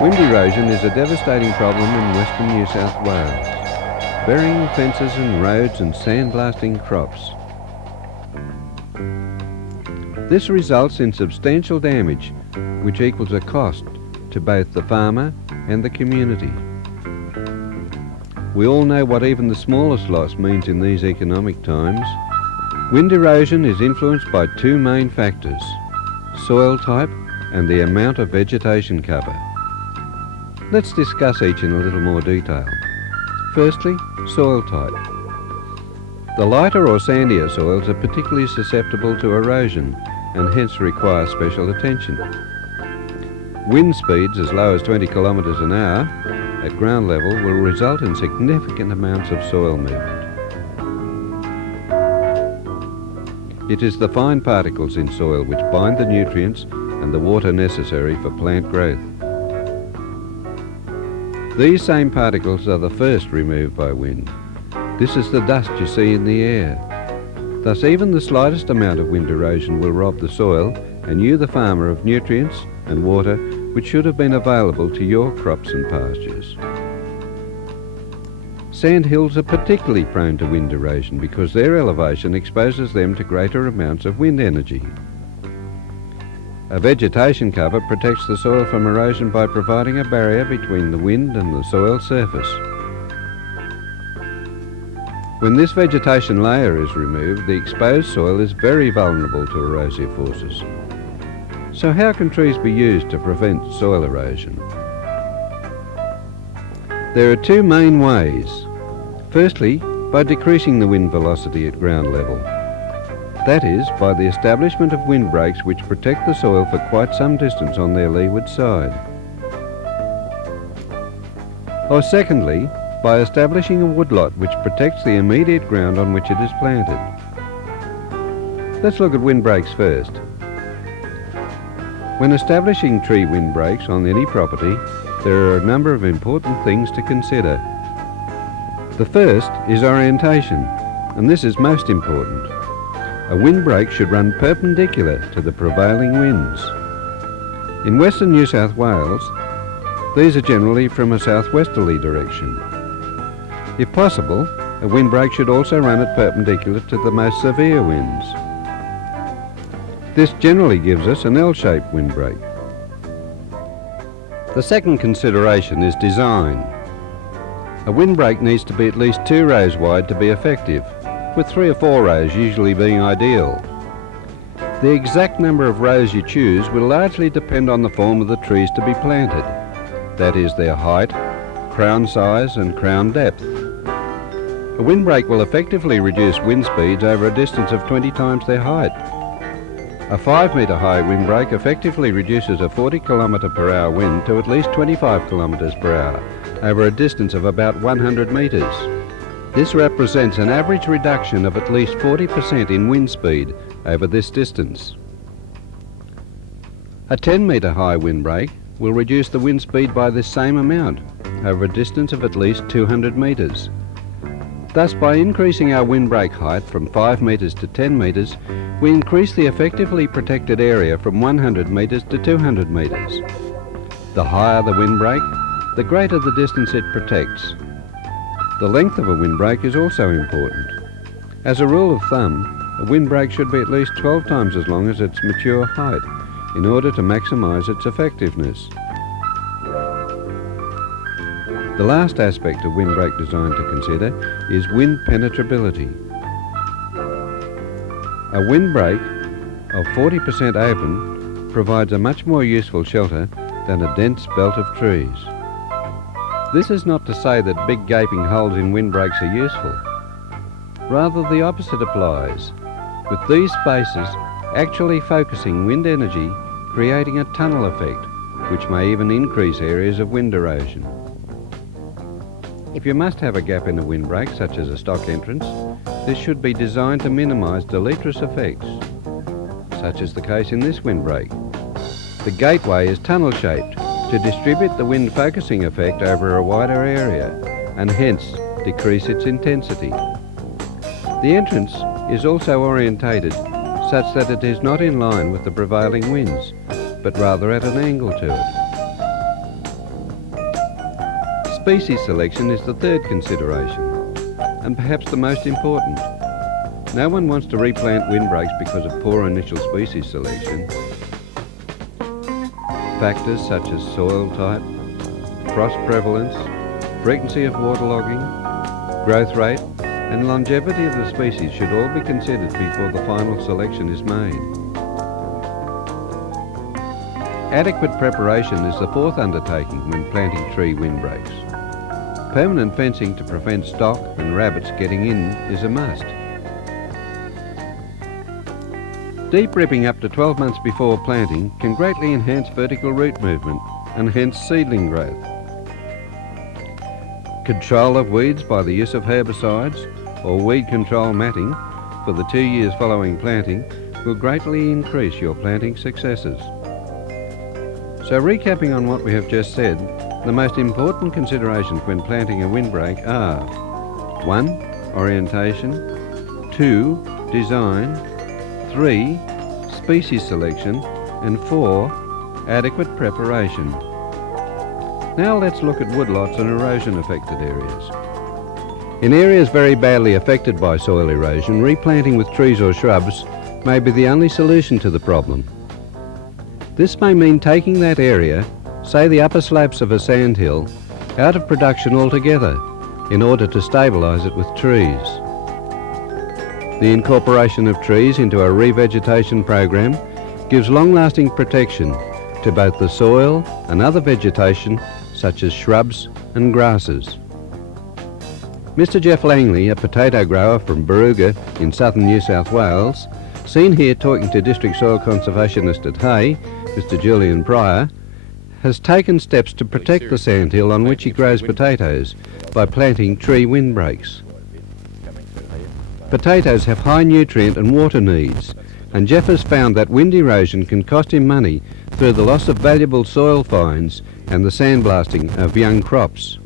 Wind erosion is a devastating problem in western New South Wales, burying fences and roads and sandblasting crops. This results in substantial damage, which equals a cost to both the farmer and the community. We all know what even the smallest loss means in these economic times. Wind erosion is influenced by two main factors: soil type and the amount of vegetation cover. Let's discuss each in a little more detail. Firstly, soil type. The lighter or sandier soils are particularly susceptible to erosion and hence require special attention. Wind speeds as low as 20 kilometres an hour at ground level will result in significant amounts of soil movement. It is the fine particles in soil which bind the nutrients and the water necessary for plant growth. These same particles are the first removed by wind. This is the dust you see in the air. Thus, even the slightest amount of wind erosion will rob the soil and you, the farmer, of nutrients and water which should have been available to your crops and pastures. Sandhills are particularly prone to wind erosion because their elevation exposes them to greater amounts of wind energy. A vegetation cover protects the soil from erosion by providing a barrier between the wind and the soil surface. When this vegetation layer is removed, the exposed soil is very vulnerable to erosive forces. So how can trees be used to prevent soil erosion? There are two main ways. Firstly, by decreasing the wind velocity at ground level. That is, by the establishment of windbreaks which protect the soil for quite some distance on their leeward side. Or secondly, by establishing a woodlot which protects the immediate ground on which it is planted. Let's look at windbreaks first. When establishing tree windbreaks on any property, there are a number of important things to consider. The first is orientation, and this is most important. A windbreak should run perpendicular to the prevailing winds. In western New South Wales, these are generally from a southwesterly direction. If possible, a windbreak should also run it perpendicular to the most severe winds. This generally gives us an L-shaped windbreak. The second consideration is design. A windbreak needs to be at least 2 rows wide to be effective, with 3 or 4 rows usually being ideal. The exact number of rows you choose will largely depend on the form of the trees to be planted, that is, their height, crown size and crown depth. A windbreak will effectively reduce wind speeds over a distance of 20 times their height. A 5-metre high windbreak effectively reduces a 40 km per hour wind to at least 25 km per hour over a distance of about 100 metres. This represents an average reduction of at least 40% in wind speed over this distance. A 10-metre high windbreak will reduce the wind speed by this same amount over a distance of at least 200 metres. Thus, by increasing our windbreak height from 5 metres to 10 metres, we increase the effectively protected area from 100 metres to 200 metres. The higher the windbreak, the greater the distance it protects. The length of a windbreak is also important. As a rule of thumb, a windbreak should be at least 12 times as long as its mature height in order to maximise its effectiveness. The last aspect of windbreak design to consider is wind penetrability. A windbreak of 40% open provides a much more useful shelter than a dense belt of trees. This is not to say that big gaping holes in windbreaks are useful. Rather, the opposite applies, with these spaces actually focusing wind energy, creating a tunnel effect, which may even increase areas of wind erosion. If you must have a gap in a windbreak, such as a stock entrance, this should be designed to minimise deleterious effects, such as the case in this windbreak. The gateway is tunnel-shaped to distribute the wind focusing effect over a wider area and hence decrease its intensity. The entrance is also orientated such that it is not in line with the prevailing winds, but rather at an angle to it. Species selection is the third consideration, and perhaps the most important. No one wants to replant windbreaks because of poor initial species selection. Factors such as soil type, frost prevalence, frequency of waterlogging, growth rate, and longevity of the species should all be considered before the final selection is made. Adequate preparation is the fourth undertaking when planting tree windbreaks. Permanent fencing to prevent stock and rabbits getting in is a must. Deep ripping up to 12 months before planting can greatly enhance vertical root movement and hence seedling growth. Control of weeds by the use of herbicides or weed control matting for the 2 years following planting will greatly increase your planting successes. So recapping on what we have just said, the most important considerations when planting a windbreak are 1. Orientation, 2. Design, 3. Species selection, and 4. Adequate preparation. Now let's look at woodlots and erosion affected areas. In areas very badly affected by soil erosion, replanting with trees or shrubs may be the only solution to the problem. This may mean taking that area, say the upper slopes of a sandhill, out of production altogether in order to stabilise it with trees. The incorporation of trees into a revegetation program gives long-lasting protection to both the soil and other vegetation such as shrubs and grasses. Mr. Jeff Langley, a potato grower from Barooga in southern New South Wales, seen here talking to District Soil Conservationist at Hay, Mr. Julian Pryor, has taken steps to protect the sandhill on which he grows potatoes by planting tree windbreaks. Potatoes have high nutrient and water needs, and Jeff has found that wind erosion can cost him money through the loss of valuable soil fines and the sandblasting of young crops.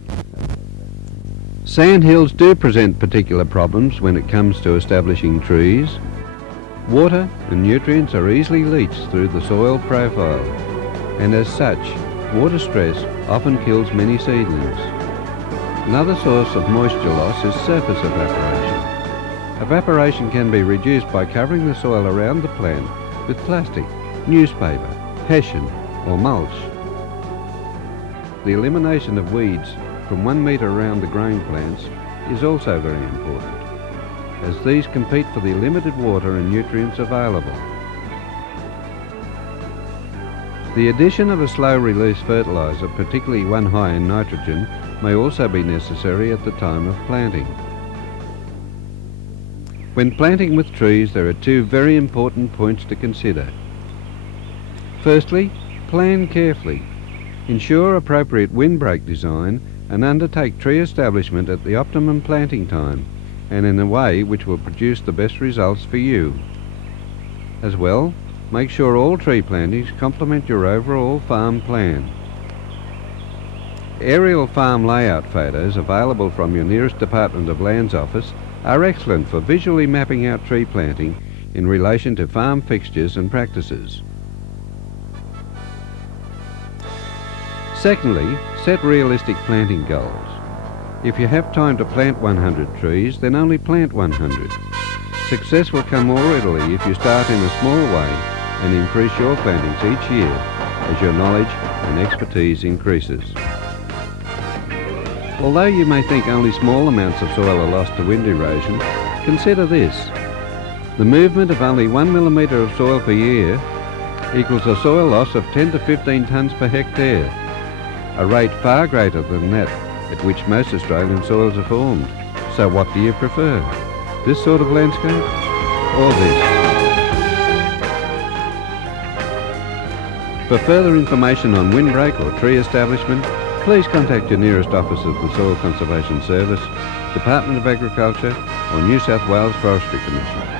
Sandhills do present particular problems when it comes to establishing trees. Water and nutrients are easily leached through the soil profile, and as such, water stress often kills many seedlings. Another source of moisture loss is surface evaporation. Evaporation can be reduced by covering the soil around the plant with plastic, newspaper, hessian or mulch. The elimination of weeds from 1 metre around the growing plants is also very important, as these compete for the limited water and nutrients available. The addition of a slow-release fertiliser, particularly one high in nitrogen, may also be necessary at the time of planting. When planting with trees, there are 2 very important points to consider. Firstly, plan carefully. Ensure appropriate windbreak design and undertake tree establishment at the optimum planting time and in a way which will produce the best results for you. As well, make sure all tree plantings complement your overall farm plan. Aerial farm layout photos available from your nearest Department of Lands office are excellent for visually mapping out tree planting in relation to farm fixtures and practices. Secondly, set realistic planting goals. If you have time to plant 100 trees, then only plant 100. Success will come more readily if you start in a small way and increase your plantings each year as your knowledge and expertise increases. Although you may think only small amounts of soil are lost to wind erosion, consider this. The movement of only 1 millimetre of soil per year equals a soil loss of 10 to 15 tonnes per hectare, a rate far greater than that at which most Australian soils are formed. So what do you prefer? This sort of landscape or this? For further information on windbreak or tree establishment, please contact your nearest office of the Soil Conservation Service, Department of Agriculture or New South Wales Forestry Commission.